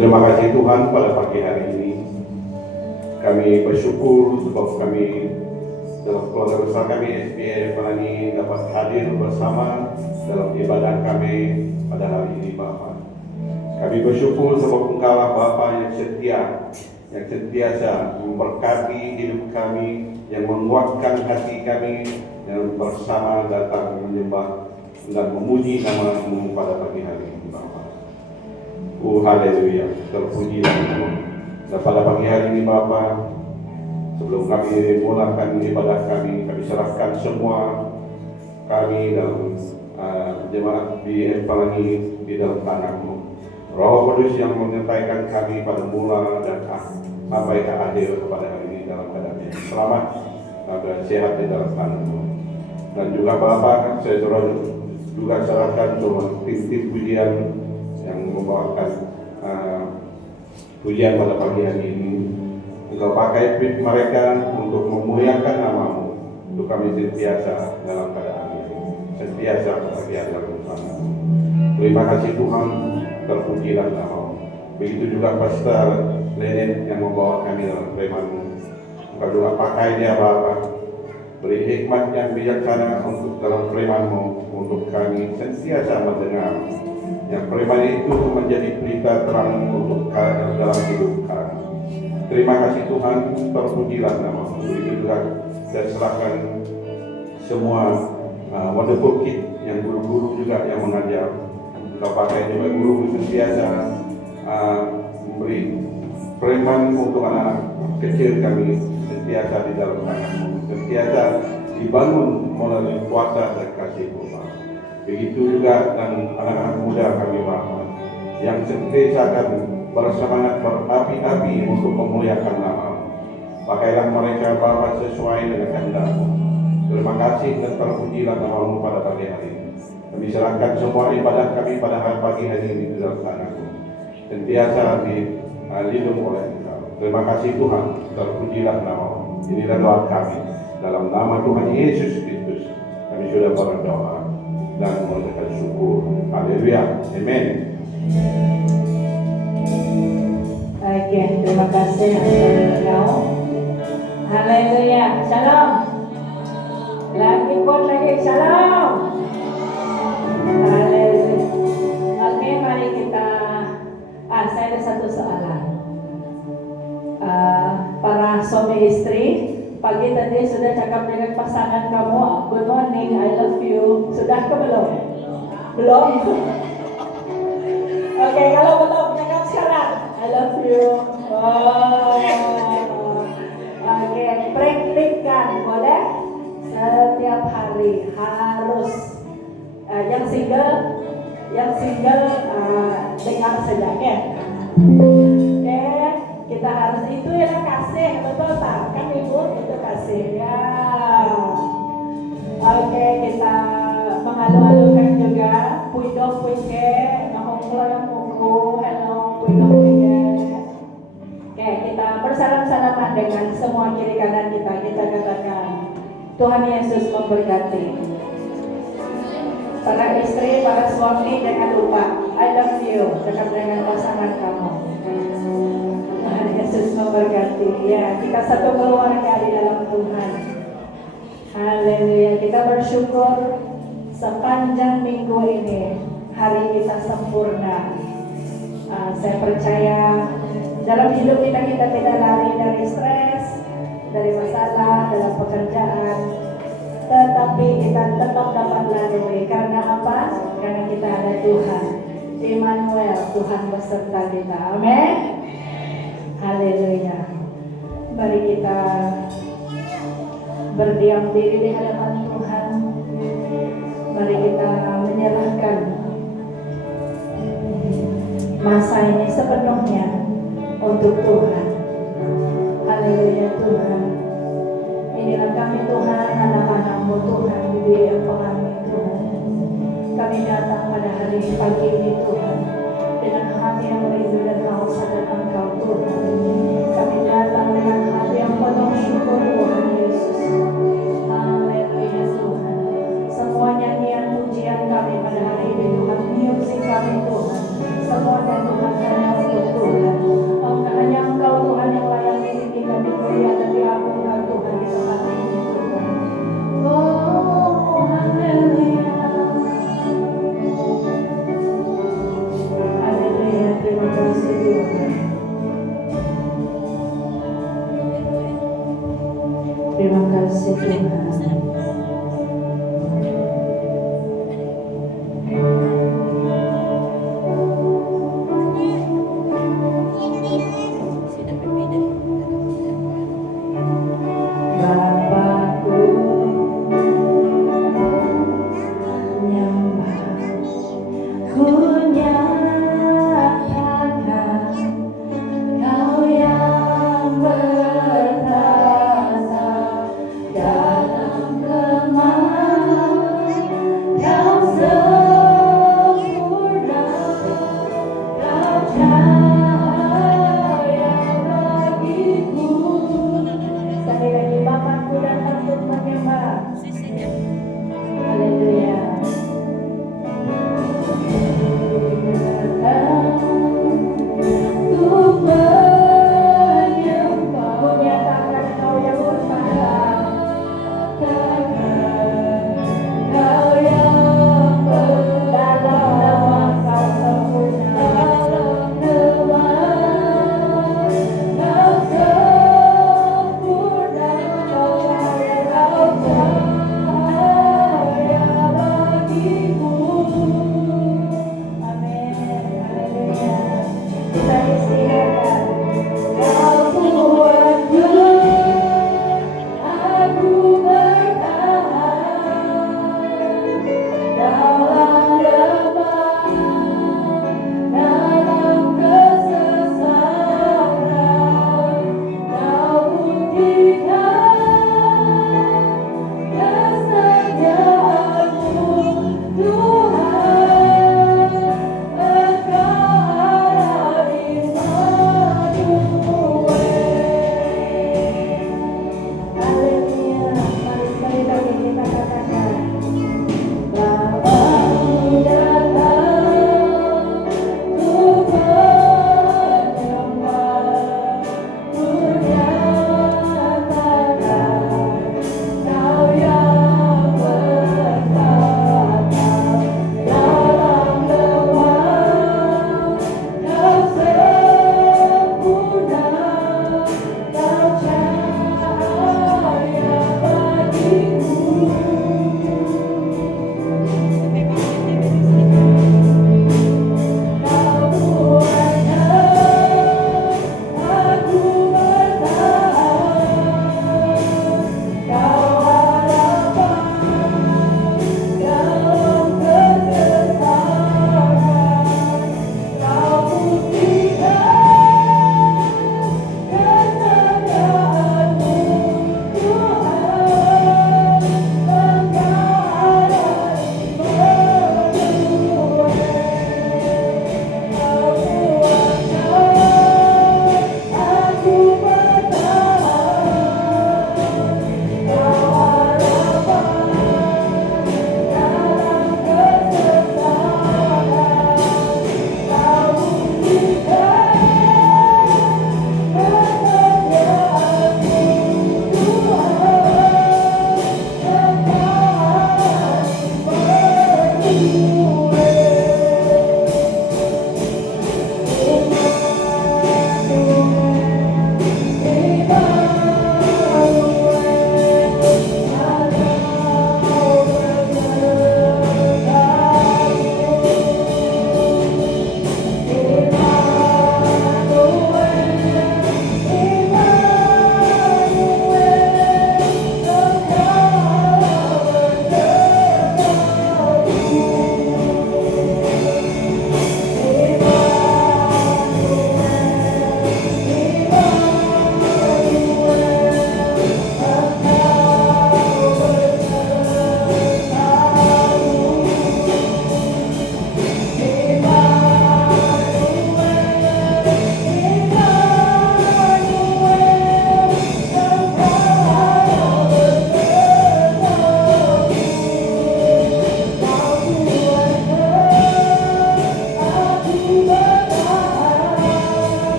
Terima kasih Tuhan pada pagi hari ini. Kami bersyukur sebab kami dalam keluarga besar kami SPA Pelangi dapat hadir bersama dalam ibadah kami pada hari ini Bapa. Kami bersyukur sebab Engkaulah Bapa yang setia, yang sentiasa memberkati hidup kami, yang menguatkan hati kami, yang bersama datang menyembah dan memuji nama-Mu pada pagi hari ini Bapa. Haleluya, terpujilah Tuhan. Dan pada pagi hari ini Bapa, sebelum kami mulakan ibadah kami serahkan semua kami dalam jemaat di Pelangi di dalam tangan-Mu. Roh Kudus yang menyampaikan kami pada mula dan sampai ke akhir kepada hari ini dalam keadaan yang selamat dan sehat di dalam tangan-Mu. Dan juga Bapa, saya juga serahkan semua tim-tim pujian yang membawakan pujian pada pagi hari ini. Engkau pakai mereka untuk memuliakan nama-Mu, untuk kami sentiasa dalam keadaan ini, sentiasa bekerja dalam usaha. Terima kasih Tuhan, terpujilah nama-Mu. Begitu juga Pastor Lenin yang membawa kami dalam firman-Mu. Engkau juga pakai dia Bapa, beri hikmat yang bijaksana untuk dalam firman-Mu, untuk kami sentiasa mendengar. Yang firman itu menjadi berita terang untuk dalam hidup kami. Terima kasih Tuhan, terpujilah nama-Mu. Begitu juga saya serahkan semua wonderful kid yang guru-guru juga yang mengajar. Kita pakai juga guru sentiasa memberi firman untuk anak-anak kecil kami, sentiasa di dalam tangan-Mu, sentiasa dibangun melalui kuasa dan kasih-Mu. Begitu juga dan anak-anak muda kami Bapa, yang sentiasa akan bersemangat berapi-api untuk memuliakan nama-Mu. Pakailah mereka Bapa sesuai dengan kehendak-Mu. Terima kasih dan terpujilah nama-Mu pada pagi hari ini. Kami serahkan semua ibadah kami pada hari pagi hari ini di dalam tangan-Mu. Sentiasa dilindungi oleh Engkau. Terima kasih Tuhan, terpujilah nama-Mu. Inilah doa kami dalam nama Tuhan Yesus Kristus. Kami sudah berdoa dan mengucapkan syukur. Haleluya. Amin. Oke, terima kasih engkau. Haleluya. Shalom. Lagi buat lagi shalom. Haleluya. Oke, mari kita saya ada satu soalan. Para suami istri, pagi tadi sudah cakap dengan pasangan kamu, good morning, I love you. Sudah ke belum? Belum? Oke, kalau belum, cakap sekarang, I love you. Oke, praktikkan, boleh? Setiap hari harus. Yang single dengar saja, ya. Oke, kita harus itu ya kasih, betul tak? Kan ibu itu kasih ya. Oke, kita mengalu-alukan juga puidok puike, ngomong yang buku, hello puidok puike. Oke, kita bersalam-salaman dengan semua kiri kanan kita katakan Tuhan Yesus memberkati. Para istri, para suami, jangan lupa I love you dekat dengan pasangan kamu. Tuhan Yesus memberkati. Ya, kita satu keluarga di dalam Tuhan. Haleluya. Kita bersyukur sepanjang minggu ini hari kita sempurna. Saya percaya dalam hidup kita tidak lari dari stres, dari masalah dalam pekerjaan, tetapi kita tetap dapat lalui. Karena apa? Karena kita ada Tuhan Immanuel, Tuhan beserta kita. Amin. Haleluya. Mari kita berdiam diri di hadapan Tuhan. Mari kita menyerahkan masa ini sepenuhnya untuk Tuhan. Haleluya Tuhan. Inilah kami Tuhan, anak-anak-Mu Tuhan, di Pelangi Tuhan. Kami datang pada hari pagi ini Tuhan, dengan hati yang rindu dan haus akan Engkau Tuhan. Kami datang dengan hati yang penuh syukur Tuhan Yesus. Haleluya Tuhan. Semua nyanyian pujian kami pada hari ini Tuhan, musik kami Tuhan, semuanya Tuhan hanya untuk Tuhan. Bisa istirahat. Kau buatku aku bertahan dalam lembah, dalam kesesakan. Kau buktikan kesetiaanmu, Tuhan. Engkau adalah iman.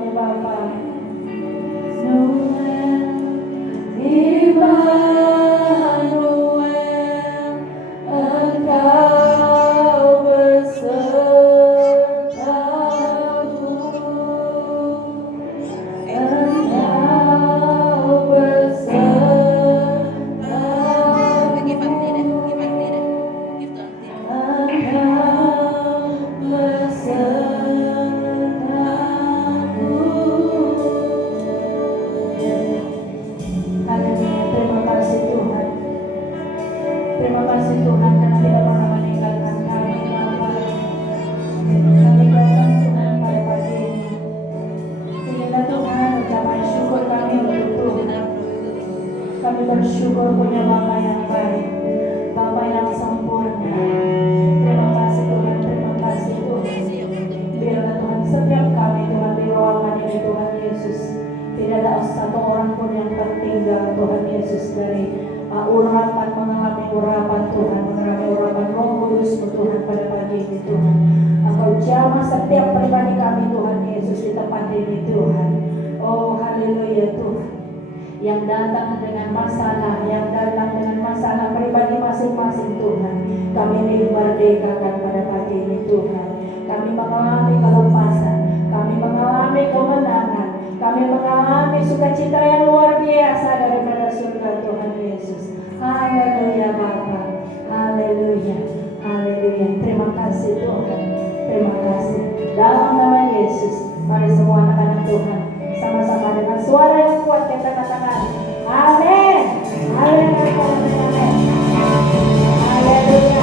kami Bapa. Noel, Immanuel, Engkau besertaku, Engkau besertaku, Give Auntie deh. Give Auntie deh. Give to Auntie. Engkau besertaku. Haleluya, terima kasih Tuhan. Terima kasih Tuhan karena tidak pernah meninggalkan kami Bapa. Kami datang Tuhan pada pagi ini. Inilah Tuhan ucapan syukur kami untuk Tuhan. Kami bersyukur punya Bapa yang baik, Bapa yang sempurna. Terima kasih Tuhan, terima kasih Tuhan. Biarlah Tuhan setiap kami Tuhan di ruangan ini Tuhan Yesus, tidak ada satu orang pun yang tertinggal Tuhan Yesus dari urapan, mengalami urapan Tuhan, mengalami urapan Roh Kudus Tuhan pada pagi ini Tuhan. Engkau jamah setiap pribadi kami Tuhan Yesus di tempat ini Tuhan. Oh haleluya Tuhan, yang datang dengan masalah, yang datang dengan masalah pribadi masing-masing Tuhan, kami dimerdekakan pada pagi ini Tuhan. Kami mengalami kelepasan, kami mengalami kemenangan, kami mengalami sukacita yang luar biasa daripada surga Tuhan Yesus. Haleluya Bapa, haleluya, haleluya. Terima kasih Tuhan, terima kasih. Dalam nama Yesus, mari semua anak-anak Tuhan sama-sama dengan suara yang kuat kita katakan amin, amin, amin, amin. Haleluya.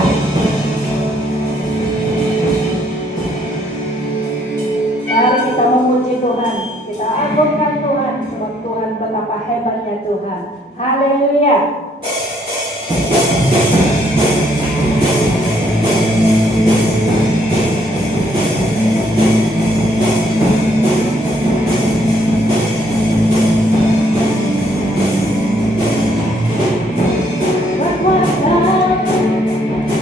Mari kita memuji Tuhan, kita agungkan Tuhan, sebab Tuhan betapa hebatnya Tuhan. Haleluya. Dalam kemuliaan,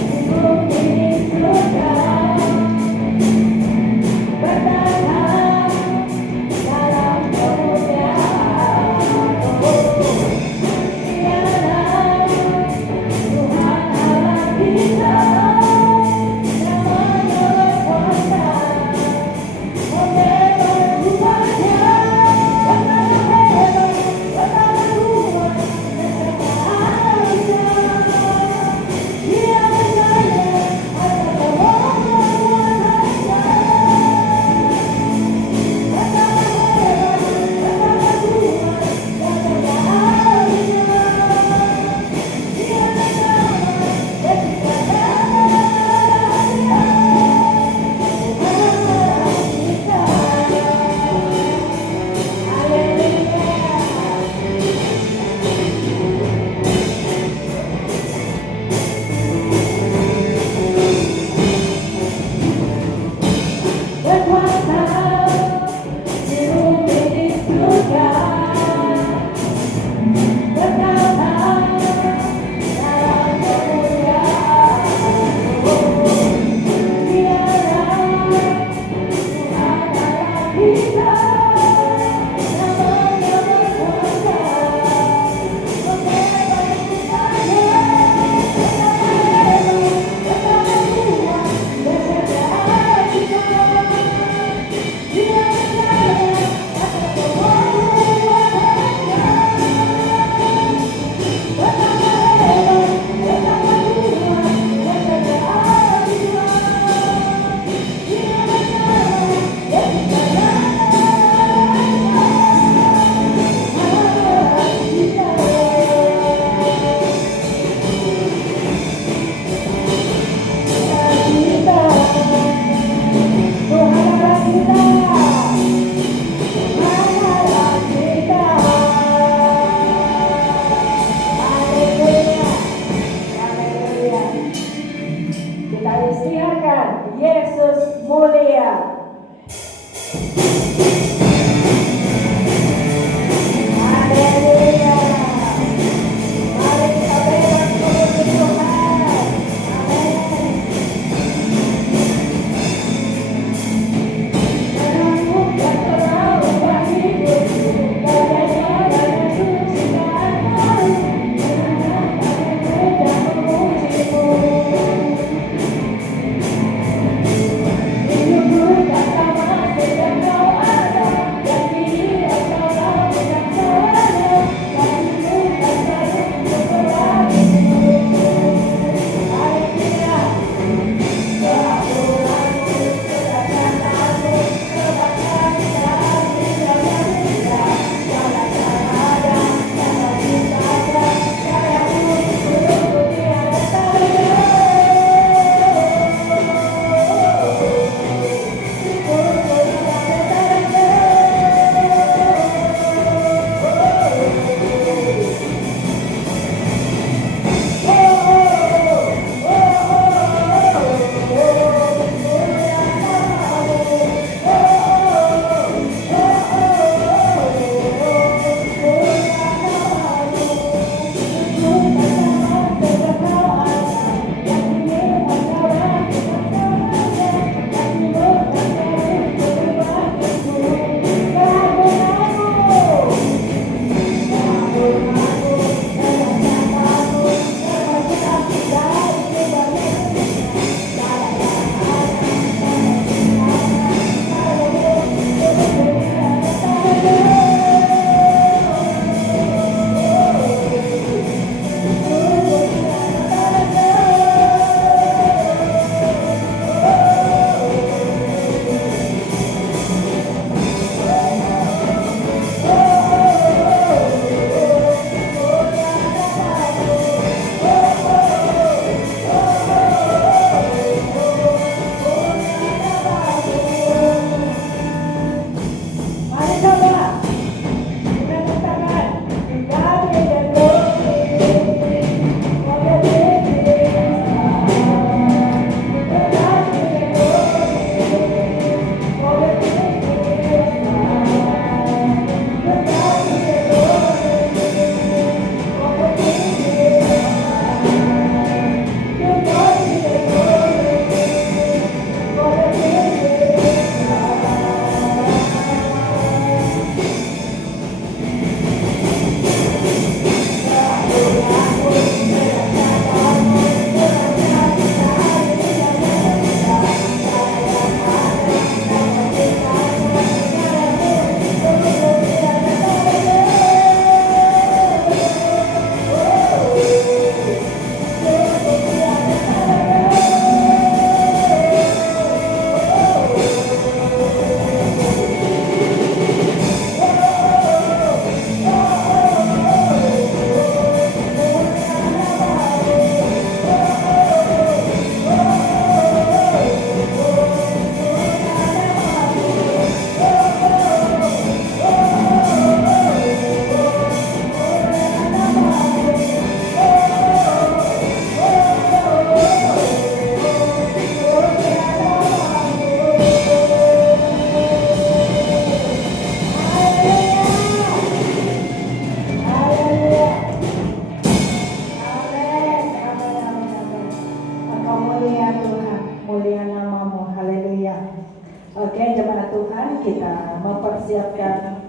persiapkan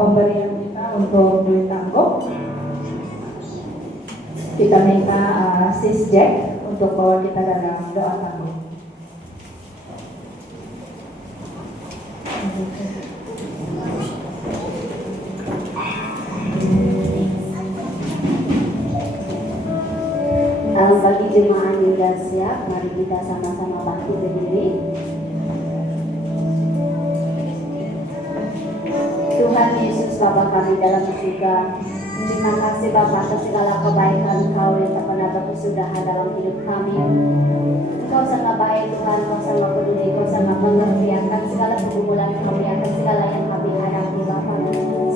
pemberian kita untuk duit anggok. Kita minta Sis Jack untuk bawa kita dalam doa tangguh. Bagi jemaah yang sudah siap, mari kita sama-sama bangkit berdiri. Tuhan Yesus Bapa kami dalam surga, terima kasih Bapa atas segala kebaikan Engkau yang tak pernah berkesudahan dalam hidup kami. Engkau sangat baik Tuhan, Engkau sangat peduli, Engkau sangat mengerti akan segala pergumulan kami, akan segala yang kami hadapi Bapa.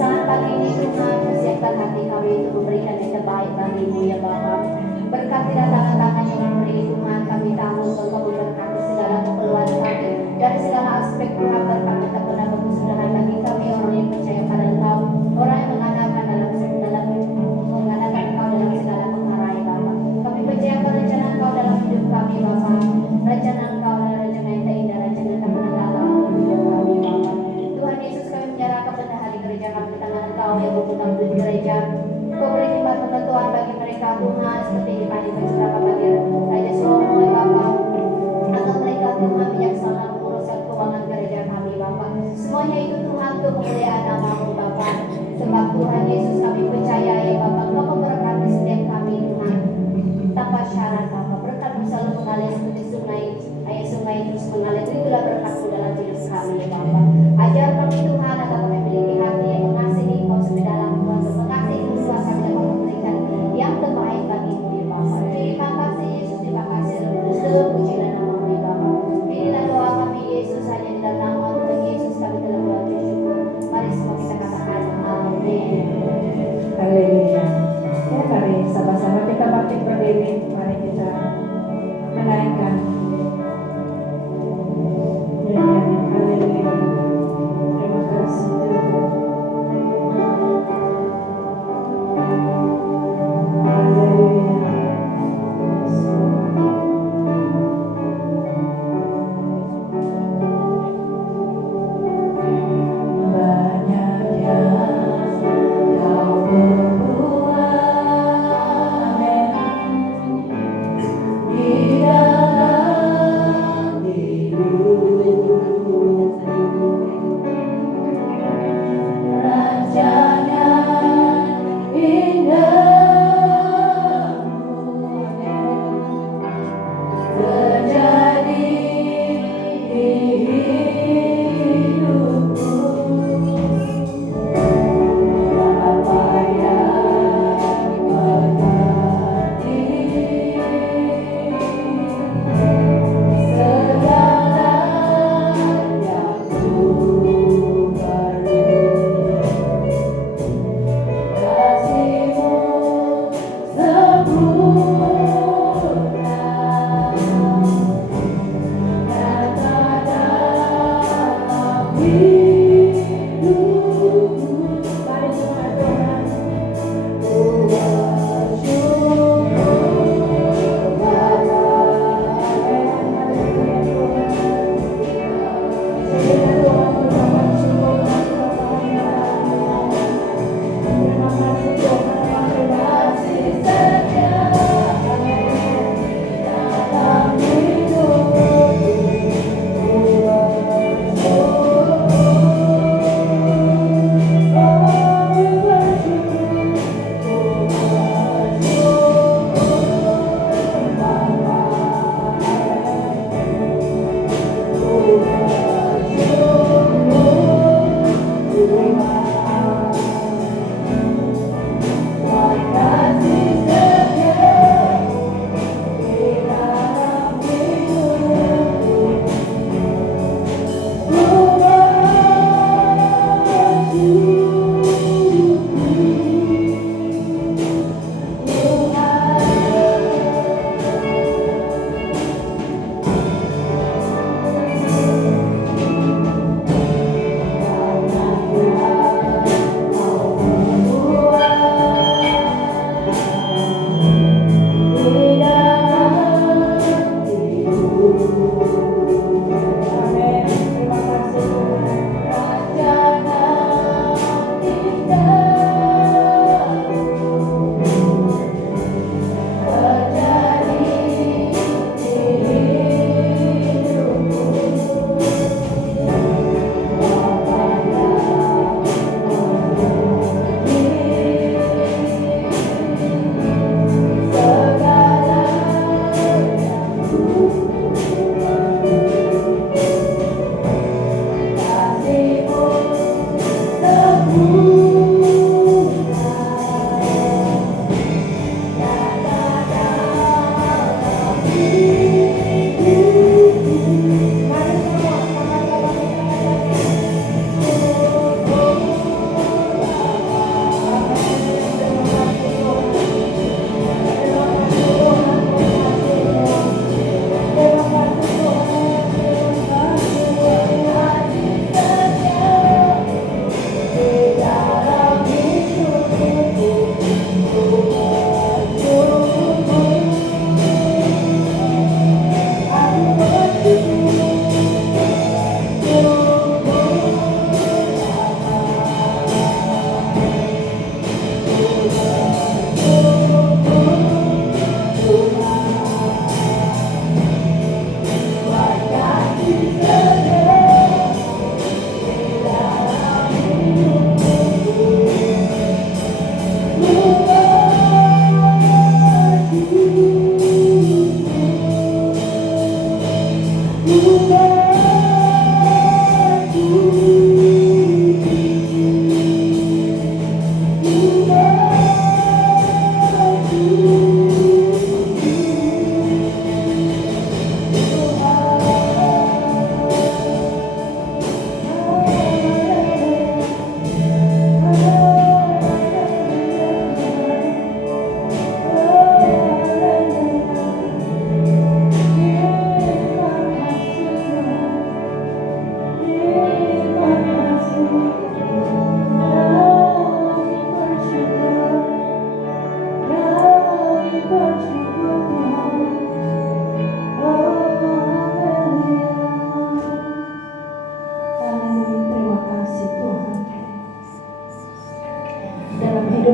Saat pagi ini Tuhan, persiapkan hati kami untuk memberikan yang terbaik bagimu ya Bapa. Berkati tangan-tangan yang memberi Tuhan, kami tahu Engkau memberkati segala keperluan kami dari segala aspek Tuhan. Kami tak pernah berkesudahan bagi kami orang yang percaya pada Engkau, orang yang mengandalkan mengandalkan Engkau dalam segala perkara ya Bapa. Kami percaya pada rencana Engkau dalam hidup kami Bapa. Rencana Engkau adalah rencana yang terindah, rencana yang tak pernah gagal dalam hidup kami Bapa. Tuhan Yesus, kami menyerahkan pada hari gereja kami ke tangan Engkau yang membuka di gereja. Kau beri hikmat pengetahuan bagi mereka Tuhan, seperti hikmat di beberapa bagian Raja Salomo ya Bapa. Atau mereka Tuhan bijaksana menguruskan keuangan gereja kami Bapa. Semuanya itu Tuhan untuk kemuliaan nama-Mu Bapa. Sebab Tuhan Yesus kami percaya ya Bapa, Engkau memberkati setiap kami Tuhan tanpa syarat Bapa. Berkat-Mu selalu mengalir seperti sungai, sungai terus mengalir. Itulah berkat-Mu dalam hidup kami ya Bapa. Ajar kami Tuhan agar kami memiliki hati yang mengasihi Engkau sampai dalam proses mengasihi Tuhan kami yang memberikan yang terbaik bagi-Mu ya Bapa. Terima kasih Yesus, terima kasih Roh pujilah nama-Mu ya Bapa. Inilah doa kami Yesus, hanya di dalam nama Tuhan Yesus kami telah berdoa syukur. Mari semua kita katakan amin. Haleluya. Ya, mari sama-sama kita bangkit berdiri. Mari kita menaikkan nyanyian. Haleluya. Terima kasih Tuhan. Haleluya. Banyak yang Kau perbuat di dalam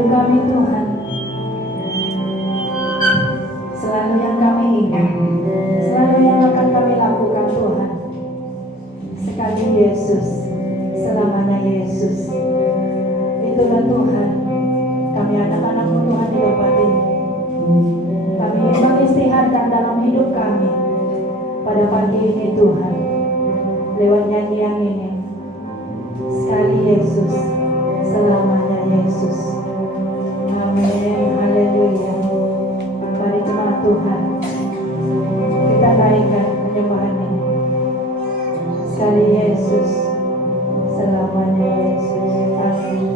kami Tuhan, selalu yang kami ingat, selalu yang akan kami lakukan Tuhan, sekali Yesus, selamanya Yesus. Itulah Tuhan, kami anak-anak-Mu Tuhan di tempat ini. Kami mengistiharkan dalam hidup kami pada pagi ini Tuhan, lewat nyanyian ini, sekali Yesus, selamanya Yesus. Amin, haleluya. Mari jemaat Tuhan, kita naikkan penyembahan ini. Sekali Yesus, selamanya Yesus. Amin.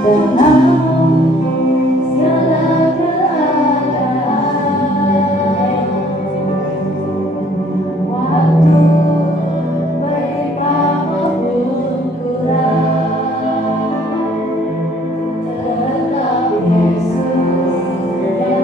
Dalam segala keadaan, waktu berlimpah maupun kurang, tetap Yesus yang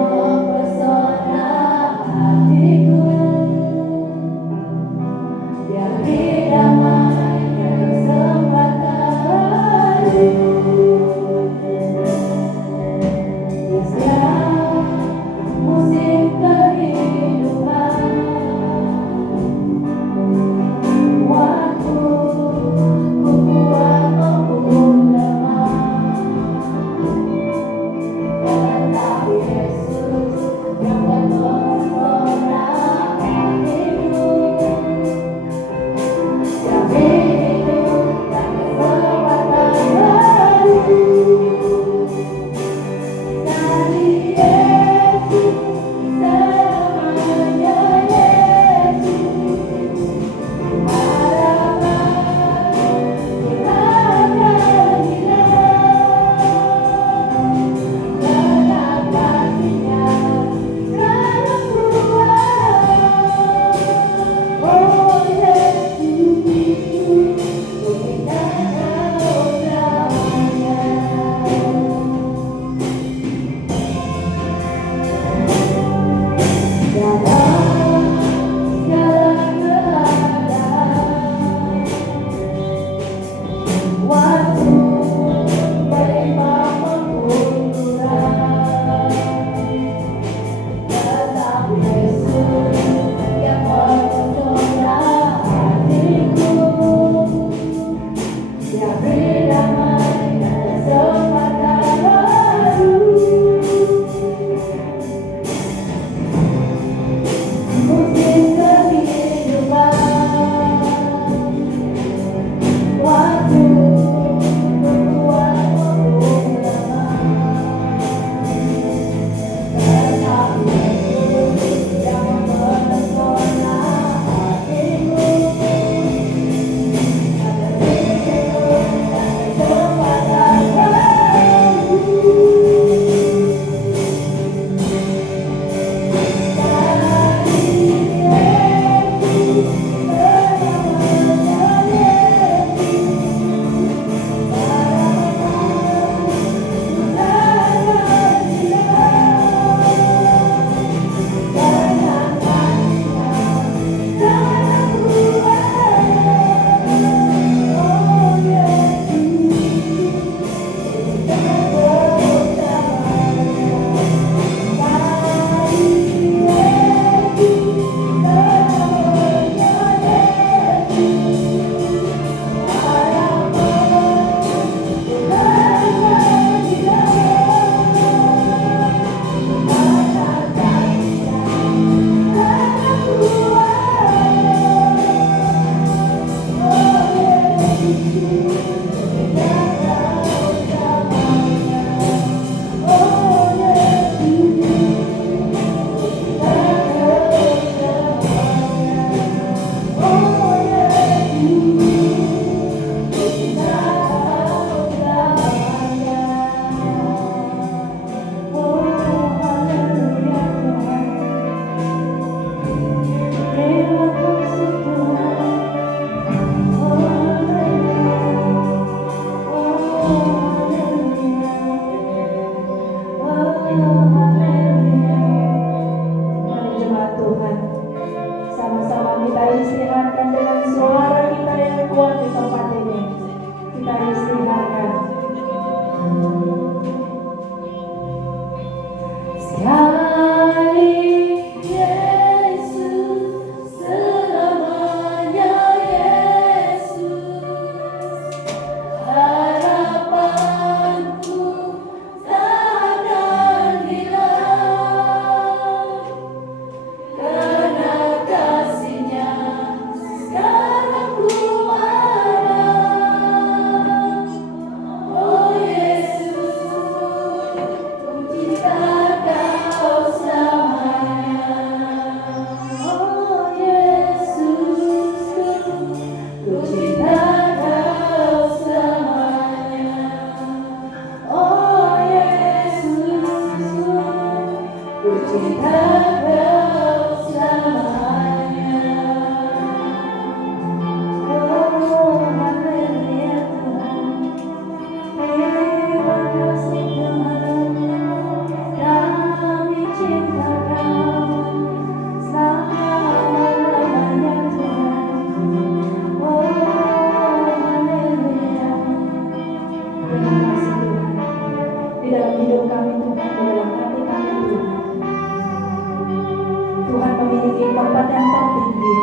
tempat yang tertinggi,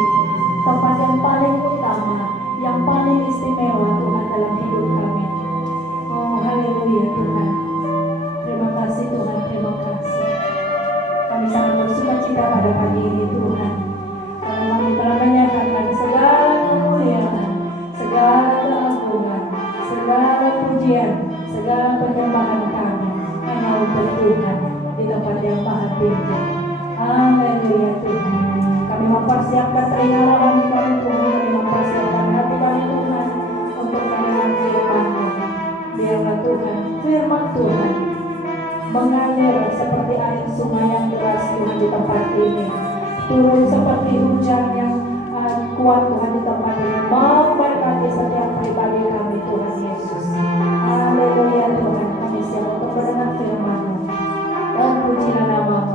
tempat yang paling utama, yang paling istimewa Tuhan dalam hidup kami. Oh haleluya Tuhan. Terima kasih Tuhan, terima kasih. Kami sangat bersuka cita pada pagi ini Tuhan. Karena kami telah menyatakan segala kemuliaan, segala keagungan, segala pujian, segala penyembahan kami hanya untuk Tuhan di tempat yang maha tinggi. Haleluya Tuhan. Kami mempersiapkan telinga kami Tuhan, kami mempersiapkan hati kami Tuhan untuk mendengar firman-Mu. Biarlah Tuhan, firman Tuhan mengalir seperti air sungai yang deras Tuhan di tempat ini, turun seperti hujan yang kuat Tuhan di tempat ini, memberkati setiap pribadi kami Tuhan Yesus. Haleluya Tuhan, kami siap untuk mendengar firman-Mu dan pujian nama-Mu.